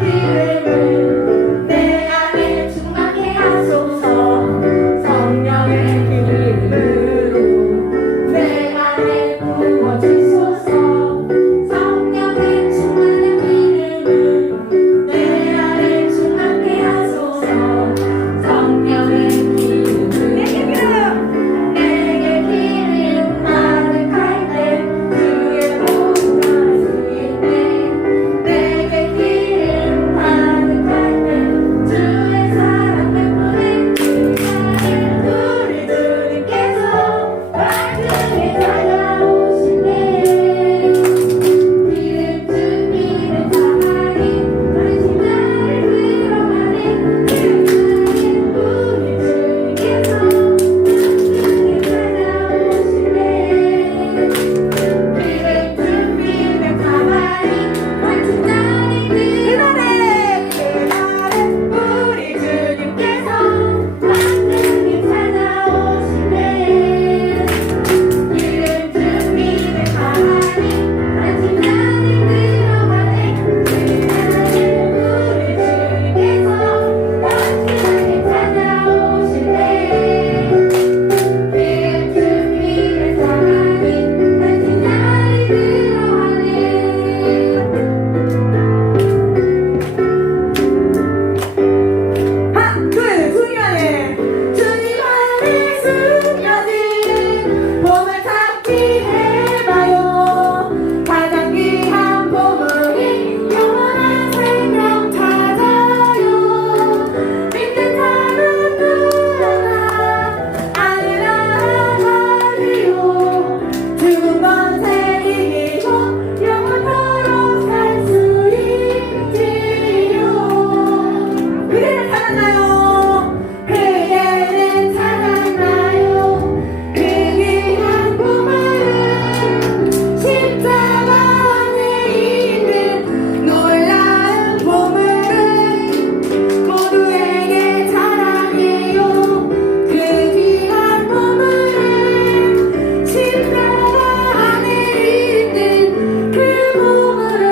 기름을 내 안에 충만케 하소서. 성령의 기름으로 내 안에 부어주소서. 성령의 충만한 기름을 내 안에 충만케 하소서. 성령의 기름을 내게 기름 가득할 때 주의 복을 전할 수 있네. 내게 기름 가득할 때 주의 사랑 덕분에 우리 주님께서 완전히 찾아오시네. 기름 준비된 사랑이 당신 나를 들어가네. 우리 주님께서 완전히 찾아오시네. 기름 준비된 가만히 당신 나를 들어가네. 우리 주님께서 완전히 찾아오시네. 기름 준비된 가만히 당신 나를 들어가네. 우리 주님께서 완전히 찾아오시네. 기름 준비된 가만히 당신 나를 들어가네. 하나, 둘, 주님 안에 숨겨진 봄을 찾기 해봐요. 가장 귀한 보물이 영원한 생명 찾아요. 믿는 자는 누구나 알아가리요. 죽은 것에 이기고 영원토록 살 수 있지요. 그대는 찾았나요? 그대는 찾았나요? 그 귀한 보물은 십자가 안에 있는 놀라운 보물은 모두에게 자랑해요. 그 귀한 보물은 십자가 안에 있는 그 보물은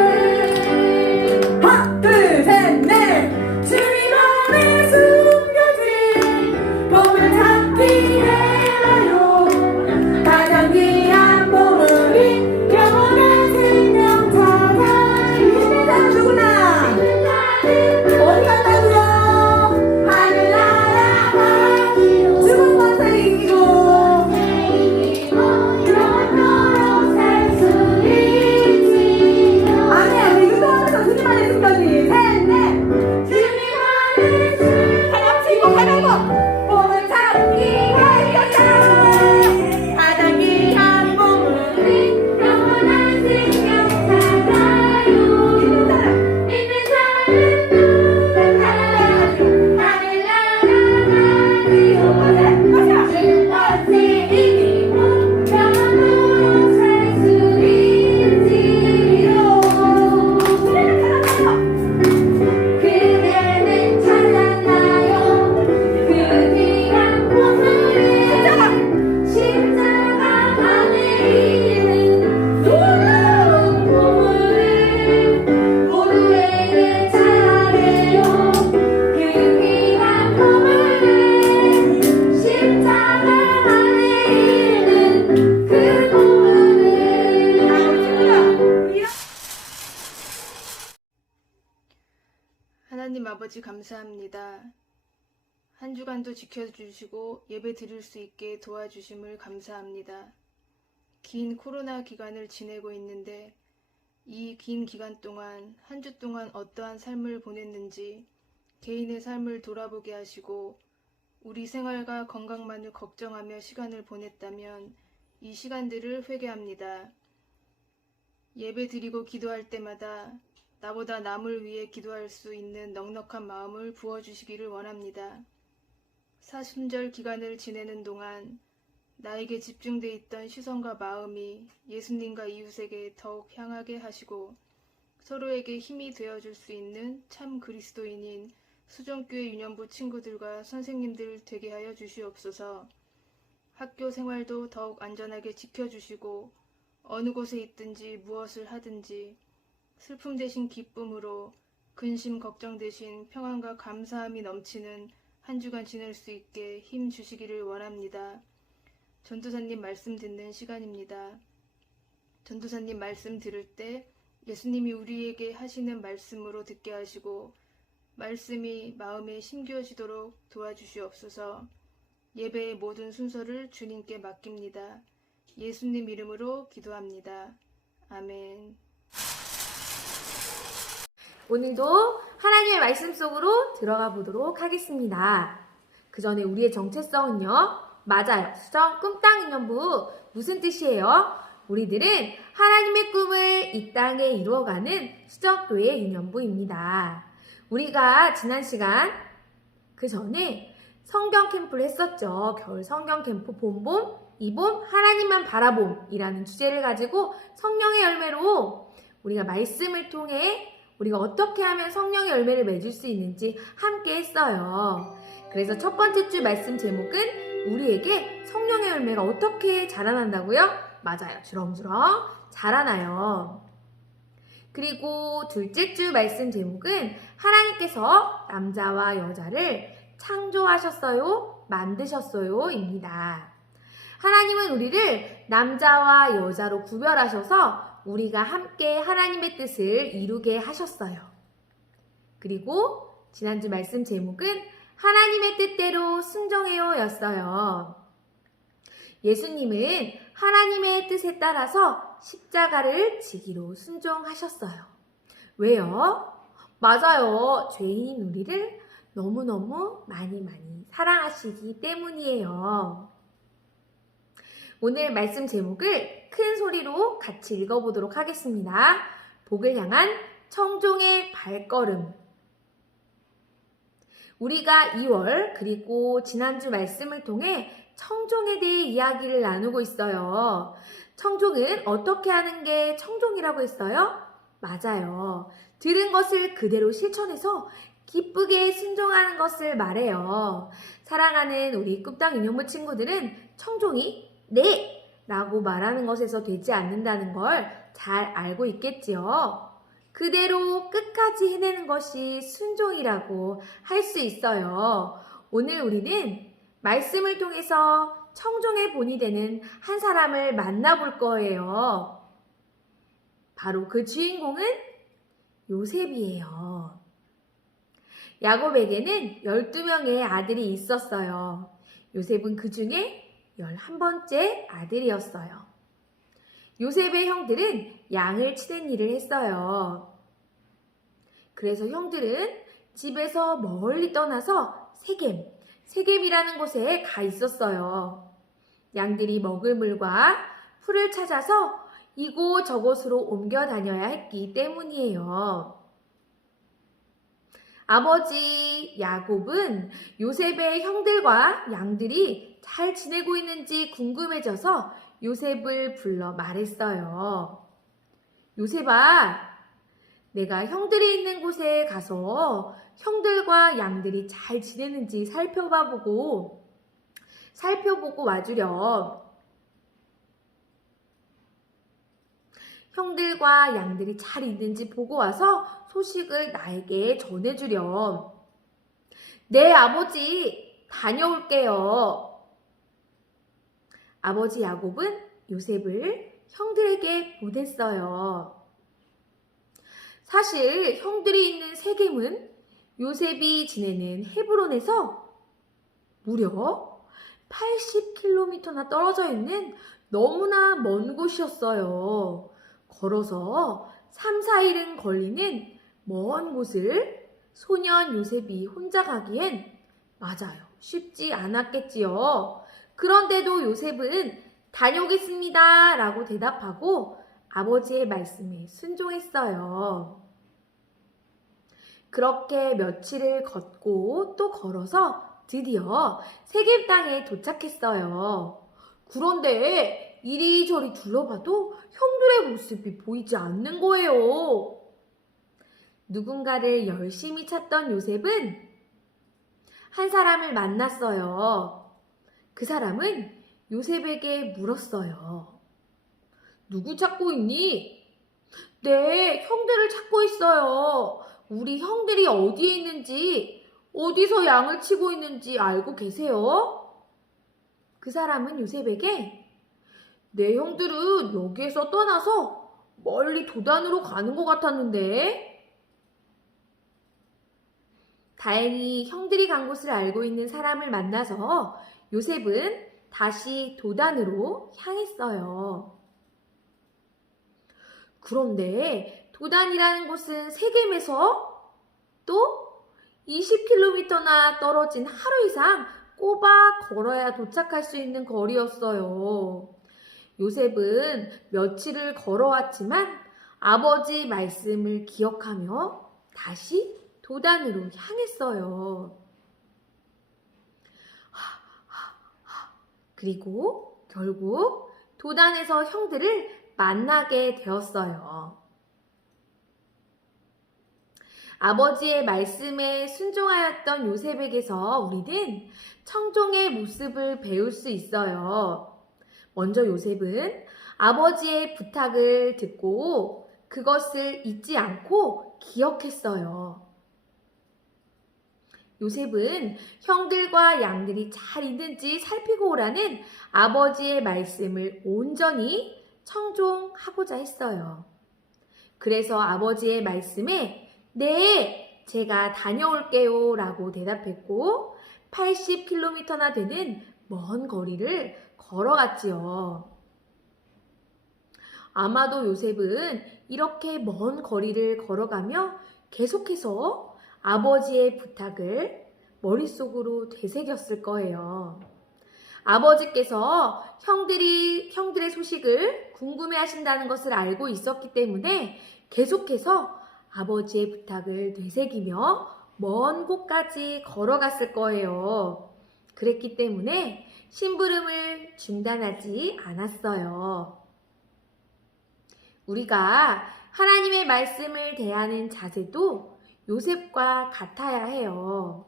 하나, 둘, 셋, 넷. 주님 안에 숨겨진 보물 찾기 해봐요. 가장 귀한 보물이 영원한 생명 찾아. 믿는 자는 누구나 어디 간다고요? 하늘 날아가기로. 죽은 것에 이기고 영원토록 살 수 있지요. 아멘. 우리 유도하면서 주님 안에 숨겨진 셋, 넷. 주님 안에 숨겨진 보물 찾기 해야겠다. 가장 귀한 보물이 영원한 생명 찾아요. 믿는 자는 누구나 하늘 날아가기로. 죽은 것에 이기고 영원토록 살 수 있지요. 그대는 찾았나요? 그 귀한 보물은 십자가 안에 있는 놀라운 보물은 모두에게 자랑해요. 그 귀한 보물은 십자가 안에 있는 그 보물은. 하나님 아버지 감사합니다. 한 주간도 지켜주시고 예배 드릴 수 있게 도와주심을 감사합니다. 긴 코로나 기간을 지내고 있는데 이 긴 기간 동안 한 주 동안 어떠한 삶을 보냈는지 개인의 삶을 돌아보게 하시고 우리 생활과 건강만을 걱정하며 시간을 보냈다면 이 시간들을 회개합니다. 예배 드리고 기도할 때마다 나보다 남을 위해 기도할 수 있는 넉넉한 마음을 부어주시기를 원합니다. 사순절 기간을 지내는 동안 나에게 집중돼 있던 시선과 마음이 예수님과 이웃에게 더욱 향하게 하시고 서로에게 힘이 되어줄 수 있는 참 그리스도인인 수정교회 유년부 친구들과 선생님들 되게 하여 주시옵소서. 학교 생활도 더욱 안전하게 지켜주시고 어느 곳에 있든지 무엇을 하든지 슬픔 대신 기쁨으로 근심 걱정 대신 평안과 감사함이 넘치는 한 주간 지낼 수 있게 힘 주시기를 원합니다. 전도사님 말씀 듣는 시간입니다. 전도사님 말씀 들을 때 예수님이 우리에게 하시는 말씀으로 듣게 하시고 말씀이 마음에 심겨지도록 도와주시옵소서. 예배의 모든 순서를 주님께 맡깁니다. 예수님 이름으로 기도합니다. 아멘. 오늘도 하나님의 말씀 속으로 들어가 보도록 하겠습니다. 그 전에 우리의 정체성은요? 맞아요. 수정 꿈땅 인연부. 무슨 뜻이에요? 우리들은 하나님의 꿈을 이 땅에 이루어가는 수정교회 인연부입니다. 우리가 지난 시간 그 전에 성경 캠프를 했었죠. 겨울 성경 캠프 봄봄, 이봄 하나님만 바라봄이라는 주제를 가지고 성령의 열매로 우리가 말씀을 통해 우리가 어떻게 하면 성령의 열매를 맺을 수 있는지 함께 했어요. 그래서 첫 번째 주 말씀 제목은 우리에게 성령의 열매가 어떻게 자라난다고요? 맞아요. 주렁주렁 자라나요. 그리고 둘째 주 말씀 제목은 하나님께서 남자와 여자를 창조하셨어요, 만드셨어요 입니다. 하나님은 우리를 남자와 여자로 구별하셔서 우리가 함께 하나님의 뜻을 이루게 하셨어요. 그리고 지난주 말씀 제목은 하나님의 뜻대로 순종해요 였어요. 예수님은 하나님의 뜻에 따라서 십자가를 지기로 순종하셨어요. 왜요? 맞아요. 죄인인 우리를 너무너무 많이 사랑하시기 때문이에요. 오늘 말씀 제목을 큰 소리로 같이 읽어보도록 하겠습니다. 복을 향한 청종의 발걸음. 우리가 2월 그리고 지난주 말씀을 통해 청종에 대해 이야기를 나누고 있어요. 청종은 어떻게 하는 게 청종이라고 했어요? 맞아요. 들은 것을 그대로 실천해서 기쁘게 순종하는 것을 말해요. 사랑하는 우리 꿈땅 인연부 친구들은 청종이 네! 라고 말하는 것에서 되지 않는다는 걸 잘 알고 있겠지요. 그대로 끝까지 해내는 것이 순종이라고 할 수 있어요. 오늘 우리는 말씀을 통해서 청종의 본이 되는 한 사람을 만나볼 거예요. 바로 그 주인공은 요셉이에요. 야곱에게는 12명의 아들이 있었어요. 요셉은 그 중에 11번째 아들이었어요. 요셉의 형들은 양을 치는 일을 했어요. 그래서 형들은 집에서 멀리 떠나서 세겜이라는 곳에 가 있었어요. 양들이 먹을 물과 풀을 찾아서 이곳저곳으로 옮겨 다녀야 했기 때문이에요. 아버지 야곱은 요셉의 형들과 양들이 잘 지내고 있는지 궁금해져서 요셉을 불러 말했어요. 요셉아, 내가 형들이 있는 곳에 가서 형들과 양들이 잘 지내는지 살펴보고 와주렴. 형들과 양들이 잘 있는지 보고 와서 소식을 나에게 전해주렴. 네, 아버지, 다녀올게요. 아버지 야곱은 요셉을 형들에게 보냈어요. 사실 형들이 있는 세겜은 요셉이 지내는 헤브론에서 무려 80km나 떨어져 있는 너무나 먼 곳이었어요. 걸어서 3, 4일은 걸리는 먼 곳을 소년 요셉이 혼자 가기엔 맞아요. 쉽지 않았겠지요. 그런데도 요셉은 다녀오겠습니다 라고 대답하고 아버지의 말씀에 순종했어요. 그렇게 며칠을 걷고 또 걸어서 드디어 세겜 땅에 도착했어요. 그런데 이리저리 둘러봐도 형들의 모습이 보이지 않는 거예요. 누군가를 열심히 찾던 요셉은 한 사람을 만났어요. 그 사람은 요셉에게 물었어요. 누구 찾고 있니? 네, 형들을 찾고 있어요. 우리 형들이 어디에 있는지, 어디서 양을 치고 있는지 알고 계세요? 그 사람은 요셉에게 내 형들은 여기에서 떠나서 멀리 도단으로 가는 것 같았는데, 다행히 형들이 간 곳을 알고 있는 사람을 만나서 요셉은 다시 도단으로 향했어요. 그런데 도단이라는 곳은 세겜에서 또 20km나 떨어진 하루 이상 꼬박 걸어야 도착할 수 있는 거리였어요. 요셉은 며칠을 걸어왔지만 아버지 말씀을 기억하며 다시 도단으로 향했어요. 그리고 결국 도단에서 형들을 만나게 되었어요. 아버지의 말씀에 순종하였던 요셉에게서 우리는 청종의 모습을 배울 수 있어요. 먼저 요셉은 아버지의 부탁을 듣고 그것을 잊지 않고 기억했어요. 요셉은 형들과 양들이 잘 있는지 살피고 오라는 아버지의 말씀을 온전히 청종하고자 했어요. 그래서 아버지의 말씀에 네, 제가 다녀올게요 라고 대답했고 80km나 되는 먼 거리를 걸어갔지요. 아마도 요셉은 이렇게 먼 거리를 걸어가며 계속해서 아버지의 부탁을 머릿속으로 되새겼을 거예요. 아버지께서 형들의 소식을 궁금해 하신다는 것을 알고 있었기 때문에 계속해서 아버지의 부탁을 되새기며 먼 곳까지 걸어갔을 거예요. 그랬기 때문에 심부름을 중단하지 않았어요. 우리가 하나님의 말씀을 대하는 자세도 요셉과 같아야 해요.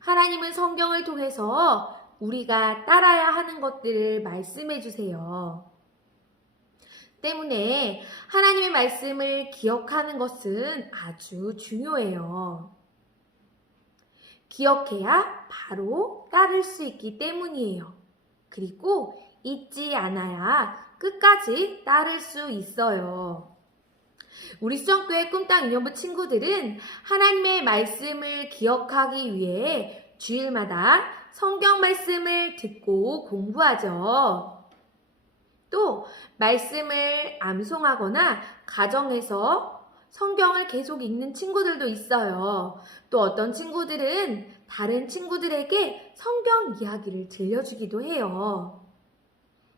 하나님은 성경을 통해서 우리가 따라야 하는 것들을 말씀해 주세요. 때문에 하나님의 말씀을 기억하는 것은 아주 중요해요. 기억해야 바로 따를 수 있기 때문이에요. 그리고 잊지 않아야 끝까지 따를 수 있어요. 우리 수정교회 꿈땅 인연부 친구들은 하나님의 말씀을 기억하기 위해 주일마다 성경 말씀을 듣고 공부하죠. 또 말씀을 암송하거나 가정에서 성경을 계속 읽는 친구들도 있어요. 또 어떤 친구들은 다른 친구들에게 성경 이야기를 들려주기도 해요.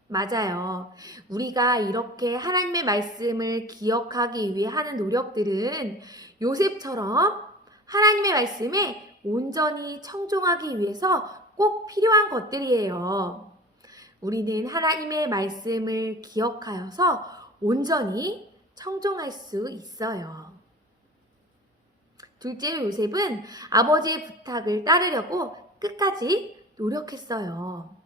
맞아요. 우리가 이렇게 하나님의 말씀을 기억하기 위해 하는 노력들은 요셉처럼 하나님의 말씀에 온전히 청종하기 위해서 꼭 필요한 것들이에요. 우리는 하나님의 말씀을 기억하여서 온전히 청종할 수 있어요. 둘째로 요셉은 아버지의 부탁을 따르려고 끝까지 노력했어요.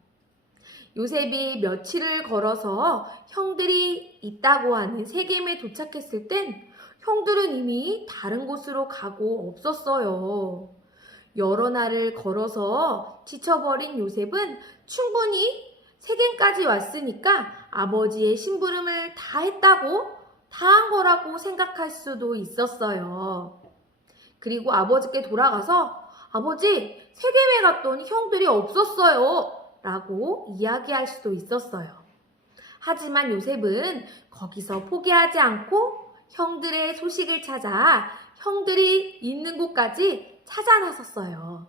요셉이 며칠을 걸어서 형들이 있다고 하는 세겜에 도착했을 땐 형들은 이미 다른 곳으로 가고 없었어요. 여러 날을 걸어서 지쳐버린 요셉은 충분히 세겜까지 왔으니까 아버지의 심부름을 다 한 거라고 생각할 수도 있었어요. 그리고 아버지께 돌아가서 아버지, 세겜에 갔더니 형들이 없었어요 라고 이야기할 수도 있었어요. 하지만 요셉은 거기서 포기하지 않고 형들의 소식을 찾아 형들이 있는 곳까지 찾아 나섰어요.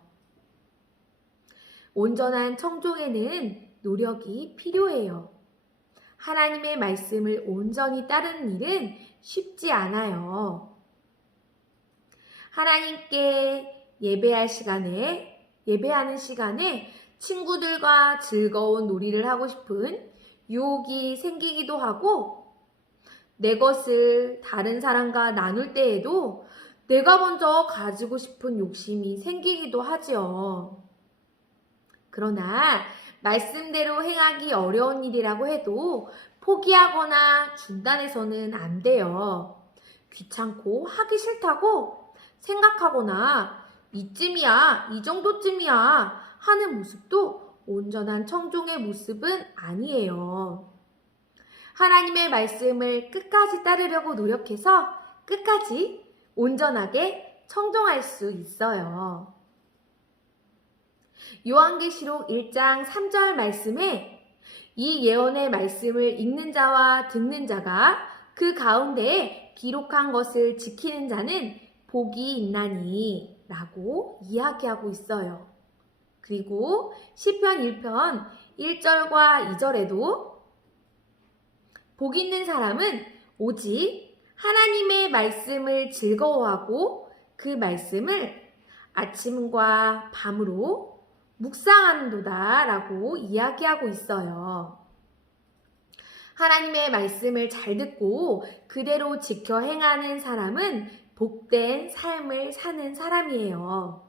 온전한 청종에는 노력이 필요해요. 하나님의 말씀을 온전히 따르는 일은 쉽지 않아요. 하나님께 예배하는 시간에 친구들과 즐거운 놀이를 하고 싶은 유혹이 생기기도 하고 내 것을 다른 사람과 나눌 때에도 내가 먼저 가지고 싶은 욕심이 생기기도 하지요. 그러나 말씀대로 행하기 어려운 일이라고 해도 포기하거나 중단해서는 안 돼요. 귀찮고 하기 싫다고 생각하거나 이쯤이야, 이 정도쯤이야 하는 모습도 온전한 청종의 모습은 아니에요. 하나님의 말씀을 끝까지 따르려고 노력해서 끝까지 온전하게 청종할 수 있어요. 요한계시록 1장 3절 말씀에 이 예언의 말씀을 읽는 자와 듣는 자가 그 가운데에 기록한 것을 지키는 자는 복이 있나니 라고 이야기하고 있어요. 그리고 시편 1편 1절과 2절에도 복 있는 사람은 오직 하나님의 말씀을 즐거워하고 그 말씀을 아침과 밤으로 묵상하는도다 라고 이야기하고 있어요. 하나님의 말씀을 잘 듣고 그대로 지켜 행하는 사람은 복된 삶을 사는 사람이에요.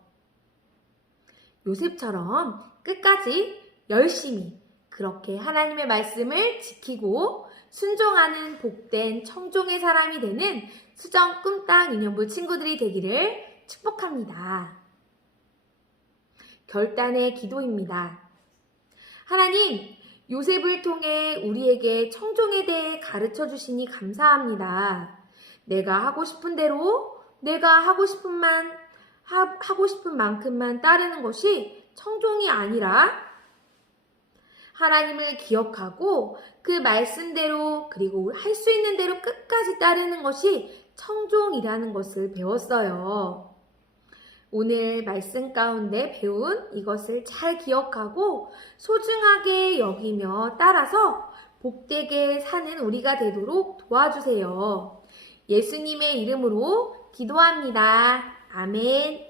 요셉처럼 끝까지 열심히 그렇게 하나님의 말씀을 지키고 순종하는 복된 청종의 사람이 되는 수정 꿈땅 인연부 친구들이 되기를 축복합니다. 결단의 기도입니다. 하나님, 요셉을 통해 우리에게 청종에 대해 가르쳐 주시니 감사합니다. 내가 하고 싶은 대로, 내가 하고 싶은 만큼만 따르는 것이 청종이 아니라 하나님을 기억하고 그 말씀대로 그리고 할 수 있는 대로 끝까지 따르는 것이 청종이라는 것을 배웠어요. 오늘 말씀 가운데 배운 이것을 잘 기억하고 소중하게 여기며 따라서 복되게 사는 우리가 되도록 도와주세요. 예수님의 이름으로 기도합니다. 아멘.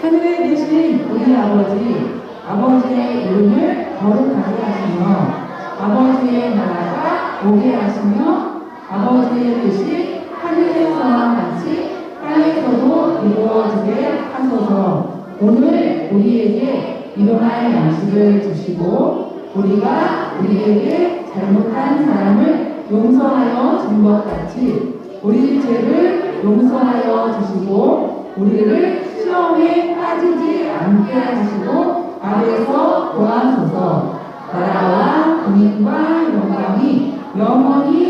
하늘에 계신 우리 아버지의 이름을 거룩하게 하시며 아버지의 나라가 오게 하시며 아버지의 뜻이 하늘에서와 같이 땅에서도 이루어지게 하소서. 오늘 우리에게 일용할 양식을 주시고 우리가 우리에게 잘못한 사람을 용서하여 준 것 같이 우리 죄를 용서하여 주시고 우리를 시험에 빠지지 않게 하시고 아래서 도와소서. 나라와 권능과 영광이 영원히